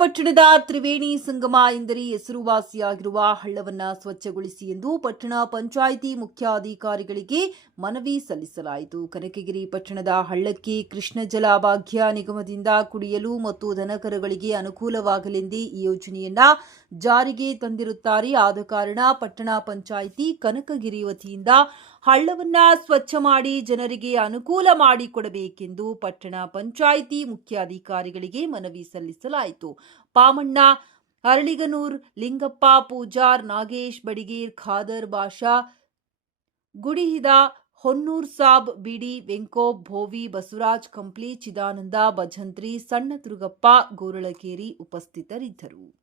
ಪಟ್ಟಣದ ತ್ರಿವೇಣಿ ಸಂಗಮ ಎಂದರೆ ಹೆಸರುವಾಸಿಯಾಗಿರುವ ಹಳ್ಳವನ್ನು ಸ್ವಚ್ಛಗೊಳಿಸಿ ಎಂದು ಪಟ್ಟಣ ಪಂಚಾಯಿತಿ ಮುಖ್ಯಾಧಿಕಾರಿಗಳಿಗೆ ಮನವಿ ಸಲ್ಲಿಸಲಾಯಿತು. ಕನಕಗಿರಿ ಪಟ್ಟಣದ ಹಳ್ಳಕ್ಕೆ ಕೃಷ್ಣ ಜಲ ಭಾಗ್ಯ ನಿಗಮದಿಂದ ಕುಡಿಯಲು ಮತ್ತು ದನಕರುಗಳಿಗೆ ಅನುಕೂಲವಾಗಲೆಂದೇ ಈ ಯೋಜನೆಯನ್ನ ಜಾರಿಗೆ ತಂದಿರುತ್ತಾರೆ. ಆದ ಕಾರಣ ಪಟ್ಟಣ ಪಂಚಾಯಿತಿ ಕನಕಗಿರಿ ವತಿಯಿಂದ ಹಳ್ಳವನ್ನ ಸ್ವಚ್ಛ ಮಾಡಿ ಜನರಿಗೆ ಅನುಕೂಲ ಮಾಡಿಕೊಡಬೇಕೆಂದು ಪಟ್ಟಣ ಪಂಚಾಯಿತಿ ಮುಖ್ಯಾಧಿಕಾರಿಗಳಿಗೆ ಮನವಿ ಸಲ್ಲಿಸಲಾಯಿತು. ಪಾಮಣ್ಣ, ಅರಳಿಗನೂರ್, ಲಿಂಗಪ್ಪ ಪೂಜಾರ್, ನಾಗೇಶ್ ಬಡಿಗೇರ್, ಖಾದರ್ ಬಾಷಾ, ಗುಡಿಹಿದ, ಹೊನ್ನೂರ್ ಸಾಬ್, ಬಿಡಿ, ವೆಂಕೋಬ್, ಭೋವಿ, ಬಸವರಾಜ್ ಕಂಪ್ಲಿ, ಚಿದಾನಂದ, ಭಜಂತ್ರಿ, ಸಣ್ಣ ದುರ್ಗಪ್ಪ, ಗೋರಳಕೇರಿ ಉಪಸ್ಥಿತರಿದ್ದರು.